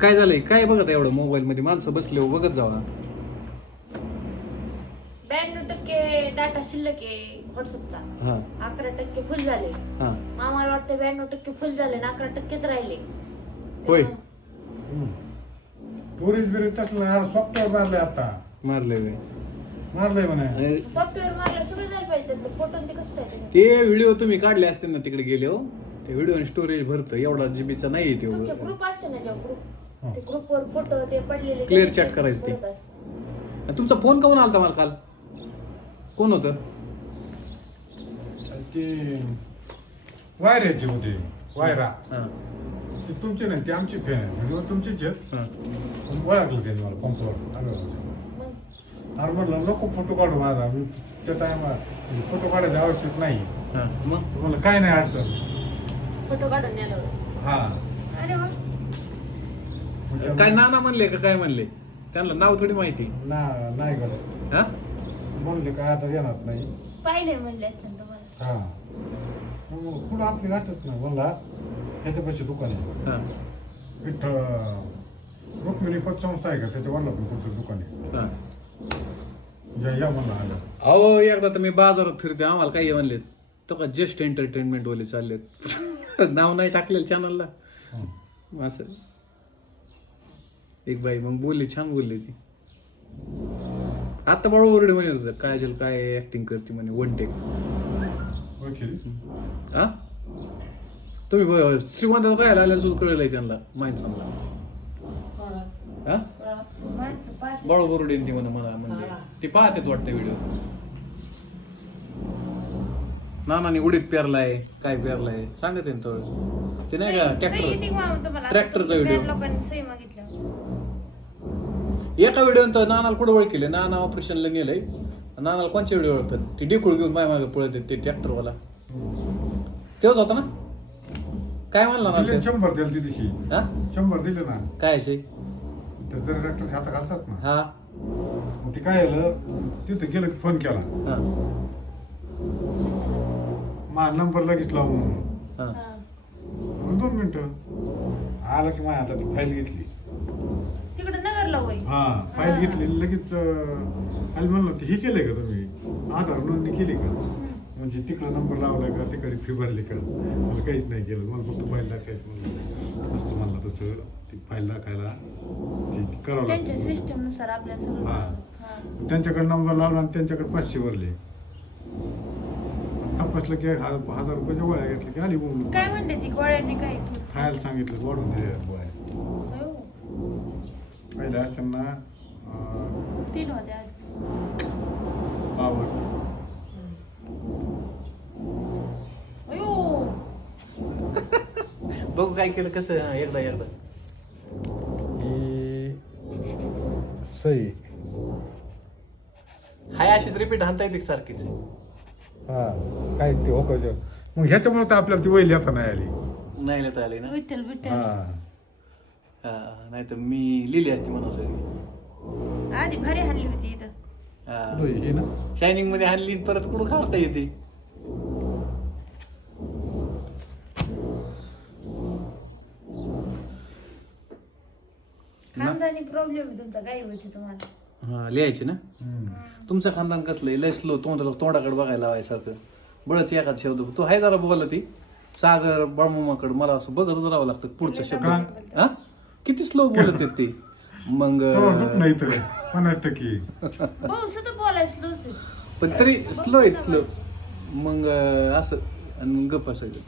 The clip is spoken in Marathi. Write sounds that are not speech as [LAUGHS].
काय झालंय? काय बघत आहे एवढं मोबाईल मध्ये? माणसं बसले बघत जावा. ब्याण्णव टक्के डाटा शिल्लक आहे व्हॉट्सअपचा हा. अकरा टक्के फुल झाले. हा. आम्हाला वाटतं ब्याण्णव टक्के फुल झाले ना अकरा टक्केच राहिले. होय. टुरिस्ट बिरिस्ट तसलं यार सॉफ्टवेअर मारले आता. मारले मारलंय म्हणे. सॉफ्टवेअर मारलं सुरू झालं पाहिजे फोटो ते कसं ते व्हिडिओ तुम्ही काढले असते ना तिकडे गेले हो. ते व्हिडिओ स्टोरेज भरतं एवढा जीबीचा नाही तुमचे ते ग्रुप असते ना जेव्हा ग्रुप ते ग्रुपवर फोटो ते पडलेले Clear chat करायचं ते. तुमचा फोन काऊन आलता मला काल? कोण होतं? ते वायऱ्याचे होते वायरा. हा. ते तुमचे नाही ते आमची फॅन आहे म्हणजे तुमचीच आहेत. हा. पण ओळखलं त्यांनी मला पंपवर आलं मग? अरे म्हटलं नको फोटो काढू माझा. मी त्या टायमा फोटो काढायची आवश्यक नाही. हा. मग? मला काय नाही अडचण. फोटो काढून नेलं. हा. अरे वा. म्हणजे काय नाना म्हणले का काय म्हणले? त्यांना नाव थोडी माहिती. ना नाही करत हा? म्हणले काय आता येणार नाही. पाहिले म्हणले असते ना तुम्हाला हा. मग पुढं आपली गाठच नाही म्हणला ह्याच्यापाशी दुकान आहे. हा. विठ्ठल रुक्मिणी पतसंस्था आहे का? त्याच्या पण कुठं दुकान आहे? हा. या या म्हणला आलं. अहो एकदा तर मी बाजारात फिरते आम्हाला काही म्हणले तो का जस्ट एंटरटेनमेंट वाले चाललेत. [LAUGHS] नाव नाही टाकलेलं चॅनलला हं. असं. एक बाई मग बोलली छान बोलली ती. आता बरोबर म्हणे होतं काजल काय ऍक्टिंग करते म्हणे वन टेक हा? तुम्ही ब- श्रीमंताचं काय आल्याला सुद्धा कळलंय त्यांना माहीत सांगला हा? माणसं पाहते बरोबर ती म्हणा मला म्हणजे ते पाहतेत वाटतं व्हिडिओ नानाने उडीत पेरलाय काय पेरलाय सांगत आहे ना थोडं ते नाही का सही- सही येते ट्रॅक्टर का मामा तुम्हाला? ट्रॅक्टरचा व्हिडिओ. friend लोकांनी सही मागितलं. एका व्हिडिओ तर नानाला कुठं ओळखले? नाना ऑपरेशनला गेलंय नानाला कोणच्या व्हिडिओ ओळखतात? ते डेकुळ घेऊन माय मागे पळत आहेत ते ट्रॅक्टरवाला तेच होता ना? काय म्हणला ना शंभर दिले ती दिवशी हा? शंभर दिले ना. काय असे तर जरा डॉक्टर हाता घालतात ना. हा. मग ते काय झालं तिथं गेलं की फोन केला. हा. मा नंबर लगेच लावून. हा. हा. दोन मिनिटं. आला की माझ्या हातात फाईल घेतली. होय हा फाईल घेतली लगेच आणि म्हणलं ते हे केलंय का तुम्ही? आधार नोंदणी केली का? म्हणजे तिकडं नंबर लावलाय का तिकडे फी भरली का? मला काहीच नाही केलं. मला फक्त फाईल टाकायची म्हणलं. असतं म्हणलं तसं ती फाईल ती करावं त्यांच्या लागतं. सिस्टमनुसार आपल्याला सगळं हा. हा. त्यांच्याकडे नंबर लावला आणि त्यांच्याकडे पाचशे भरले. तपासलं की हा- हजार रुपयाच्या गोळ्या घेतल्या की आली बोलून काय म्हणते ती गोळ्यांनी काय केलं? खायला सांगितलं वाढून दे गोळ्या. तीन आज पावर. अयो! [LAUGHS] बघू काय केलं कसं एकदा एकदा. ही सई. हाय अशीच रिपीट हाणता येते सारखीच. हा काय ते हो मग ह्याच्यामुळे तर आपल्याला ती आता नाही आली. नाही लिहिता आली ना? विठ्ठल विठ्ठल. हा. नाही तर मी लिहिली असती म्हणून सगळी. आधी भारी हल्ली होती इथं. हे. ना? शायनिंगमध्ये आणली आणि परत कुठं काढता येते? खानदानी प्रॉब्लेम आहे तुमचा काय होती तुम्हाला? हा लिहायची ना? हम्म. तुमचं खानदान कसलं आहे? लय स्लो तोंडाला तोंडाकडे बघायला लावायसारखं. बळच एखादा शब्द. तो आहे जरा बोला ती सागर बळमामाकडे मला असं बघतच राहावं लागतं पुढचा शब्द? हा? किती स्लो बोलत आहेत ते? मग नाही तर पन्नास टक्के भाऊ सुद्धा बोलायचं स्लोच पण तरी स्लो आहेत स्लो मग असं आणि मग गप्प सगळं